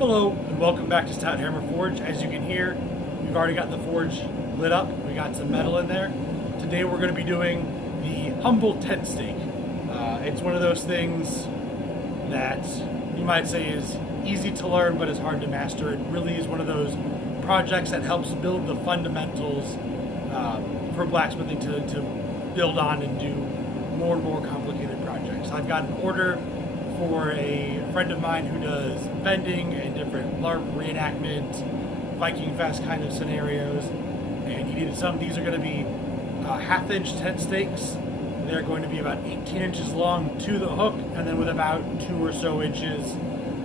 Hello and welcome back to Stout Hammer Forge. As you can hear, we've already got the forge lit up. We got some metal in there. Today we're going to be doing the humble tent stake. It's one of those things that you might say is easy to learn but is hard to master. It really is one of those projects that helps build the fundamentals for blacksmithing to build on and do more and more complicated projects. I've got an order for a friend of mine who does bending and different LARP reenactment, Viking Fest kind of scenarios, and he needed some. These are going to be half-inch tent stakes. They're going to be about 18 inches long to the hook, and then with about 2 or so inches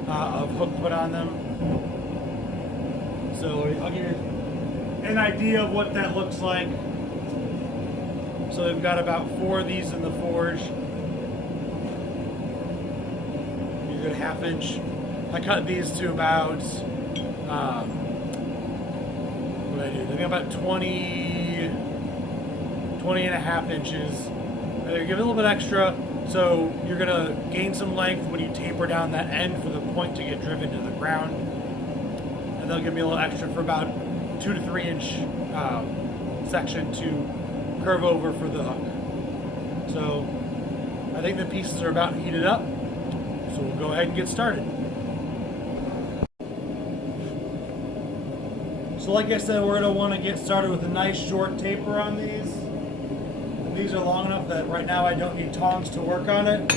of hook put on them. So I'll give you an idea of what that looks like. So we've got about 4 of these in the forge. Good half inch. I cut these to about what did I do? I think about 20 and a half inches. Give it a little bit extra, so you're gonna gain some length when you taper down that end for the point to get driven to the ground, and they'll give me a little extra for about 2 to 3 inch section to curve over for the hook. So I think the pieces are about heated up. So we'll go ahead and get started. So like I said, we're going to want to get started with a nice short taper on these. And these are long enough that right now I don't need tongs to work on it.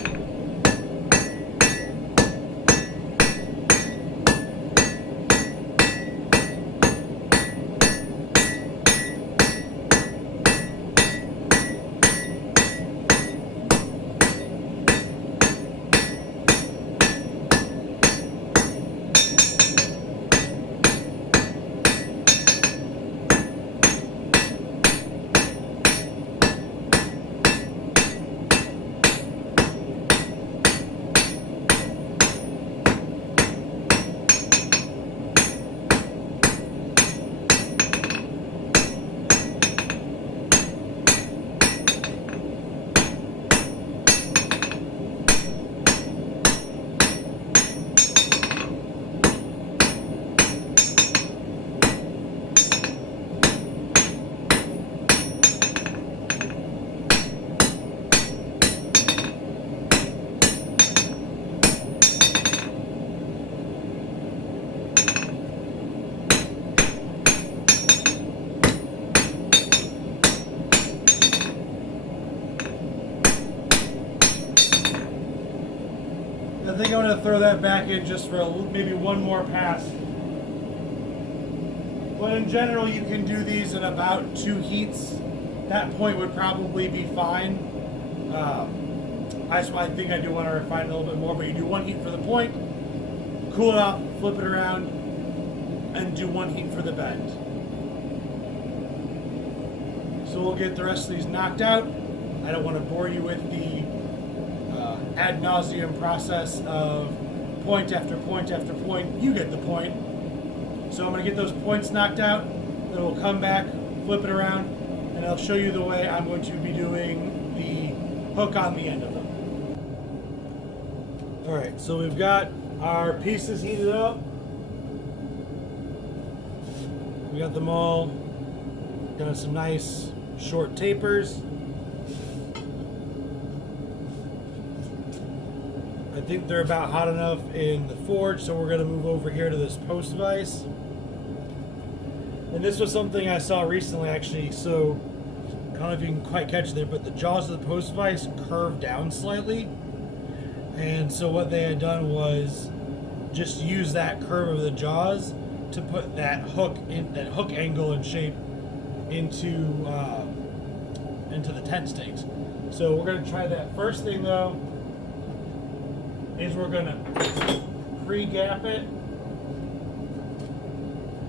I think I'm going to throw that back in just for maybe one more pass. But in general, you can do these in about 2 heats. That point would probably be fine. I think I do want to refine it a little bit more, but you do 1 heat for the point, cool it off, flip it around, and do 1 heat for the bend. So we'll get the rest of these knocked out. I don't want to bore you with the ad nauseum process of point after point after point. You get the point. So I'm going to get those points knocked out, then we'll come back, flip it around, and I'll show you the way I'm going to be doing the hook on the end of them. Alright, so we've got our pieces heated up. We got them all, got some nice short tapers. I think they're about hot enough in the forge, so we're going to move over here to this post vise. And this was something I saw recently, actually, so I don't know if you can quite catch there, but the jaws of the post vise curve down slightly. And so what they had done was just use that curve of the jaws to put that hook angle and shape into the tent stakes. So we're going to try that. First thing though is we're going to pre-gap it.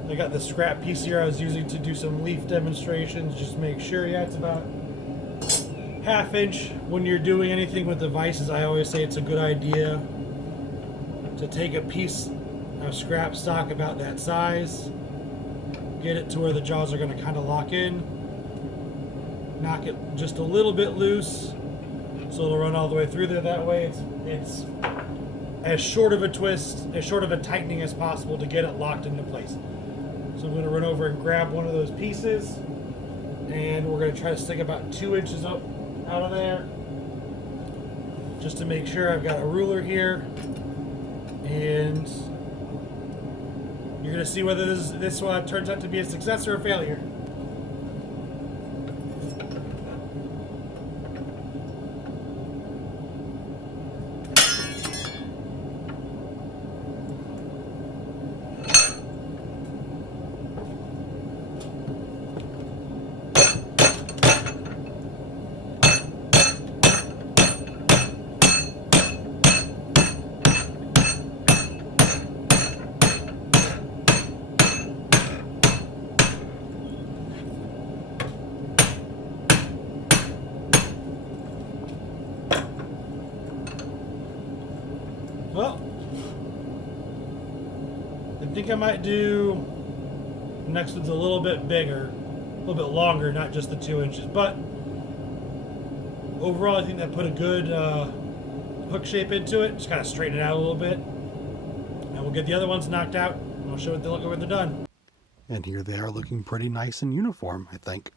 I got the scrap piece here I was using to do some leaf demonstrations. Just make sure, yeah, it's about ½ inch. When you're doing anything with the vices, I always say it's a good idea to take a piece of scrap stock about that size, get it to where the jaws are going to kind of lock in, knock it just a little bit loose so it'll run all the way through there. That way it's as short of a twist, as short of a tightening as possible to get it locked into place. So I'm going to run over and grab one of those pieces, and we're going to try to stick about 2 inches up out of there, just to make sure. I've got a ruler here, and you're going to see whether this one turns out to be a success or a failure. Well, I think I might do next one's a little bit bigger, a little bit longer, not just the 2 inches. But overall, I think that put a good hook shape into it. Just kind of straighten it out a little bit, and we'll get the other ones knocked out, and I'll show what they look like when they're done. And here they are looking pretty nice and uniform, I think.